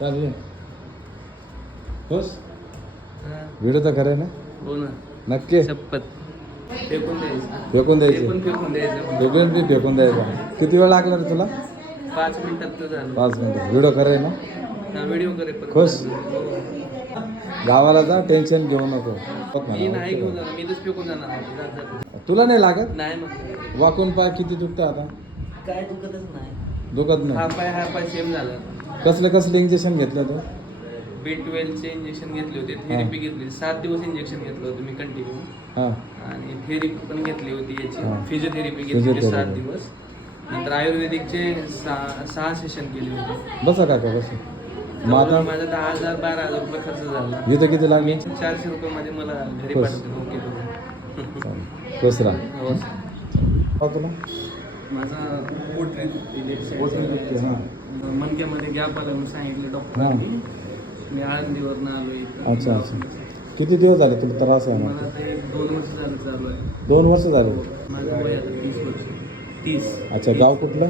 चालेल बस व्हिडिओ तर करे ना. हो ना. नक्की शपथ. फेकून द्यायचं. फेकून द्यायचे. फेकून द्यायचं. फेकून द्यायचा. किती वेळ लागला रे तुला? 5 मिनिटात तर झालं. 5 मिनिटं. व्हिडिओ करे ना. व्हिडिओ करे परत. खुश. गावाला जा, टेन्शन घेऊ नको. मी नाही घेऊन जाणार, मी तर फेकून जाणार. तुला नाही लागत? नाही मग वाकून पाय किती दुखतं आता? काय दुखतच नाही. दुखत नाही. हा पाय सेम झालं. कसले इंजेक्शन घेतलं तू? B12चे इंजेक्शन घेतले होते, थेरपी घेतली. 7 दिवस इंजेक्शन घेतलं होतं मी कंटिन्यू. हां. आणि थेरपी पण घेतली होती याची. हां. फिजिओथेरपी घेतली होती 7 दिवस. नंतर आयुर्वेदिकचे 6 सेशन केले होते. बसा काका बसा. माझा 10,000-12,000 रुपये खर्च झाला. इथं किती लागले? 400 रुपये मध्ये मला घरी खुश. पाठवतो. खुश राहा. हो. हो तुला माझा पोट हां. मणक्यामध्ये गॅप आला म्हणून सांगितलं डॉक्टरांनी. मी आळंदीवरनं आलो इथं. अच्छा. किती दिवस झाले तुला त्रास आहे? मला ते 2 वर्ष झालं चालू आहे. 2 वर्ष झाले. माझं वय आता 30 वर्ष. 30. अच्छा. गाव कुठलं?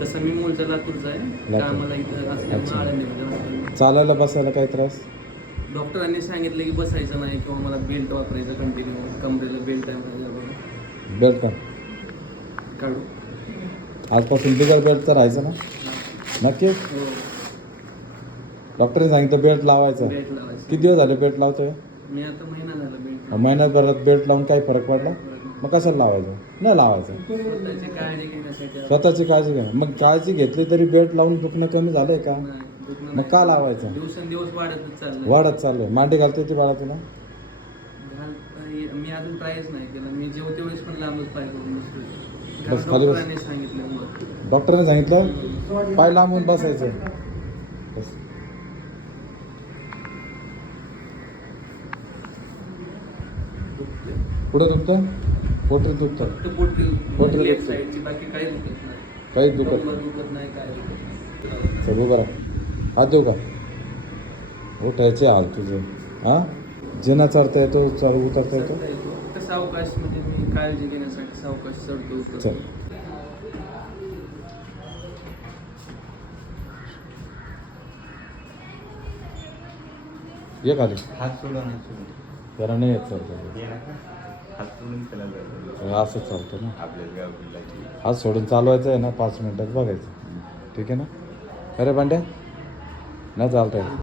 तसं मी मूळचा लातूरचा आहे. कामाला इथं असल्यामुळे आळंदीमध्ये. चालायला बसायला काही त्रास? डॉक्टरांनी सांगितलं की बसायचं नाही किंवा मला बेल्ट वापरायचं कंटिन्यू. कमरेला बेल्ट आहे माझ्या. बेल्ट का काढू. आजपासून बिगर बेल्टचं राहायचं ना. नक्की. हो. डॉक्टरने सांगितलं बेल्ट लावायचं. बेल्ट लावायचं. किती दिवस झाले बेल्ट लावतोय? मी आता महिना झाला बेल्ट. महिन्याभरात बेल्ट लावून काही फरक पडला? मग कशाला लावायचं? नाही लावायचं. स्वतःची काळजी घेण्यासाठी. स्वतःची काळजी घ्या. मग काळजी घेतली तरी बेल्ट लावून दुखणं कमी झालंय का? नाही, दुखणं मग नाही. का लावायचं? दिवसंदिवस वाढतच चाललंय. वाढत चाललंय. मांडी घालते ती बाळा तुला? मी अजून ट्रायच नाही केलं. मी जेवते वेळेस पण लांबच पाय करून बसतो. बस खाली बस. डॉक्टरांनी सांगितलं मग. डॉक्टरने सांगितलं पाय लांबून बसायचं. बस. पुढं दुखतं? पोटरी दुखतं? फक्त पोटरी पोटरी लेफ्ट दुखतं. साईडची, बाकी काही दुखत नाही. काहीच दुखत डोकं दुखत नाही, काय दुखत नाही. चल उभं राहा. हात देऊ का? उठायचे हाल तुझे. हां. जिना चढता येतो, उतरता येतो? फक्त सावकाश, म्हणजे मी काळजी घेण्यासाठी सावकाश चढतो उतरतो. चल. ये खाली. हात सोडा ना. जरा नाही येत चालतं. हात सोडून केला जातो. असं चालतं ना. आपल्या गावाला हात सोडून चालवायचं आहे ना. 5 मिनिटात बघायचं. ठीक आहे ना? अरे भांड्या नाही चालतंय.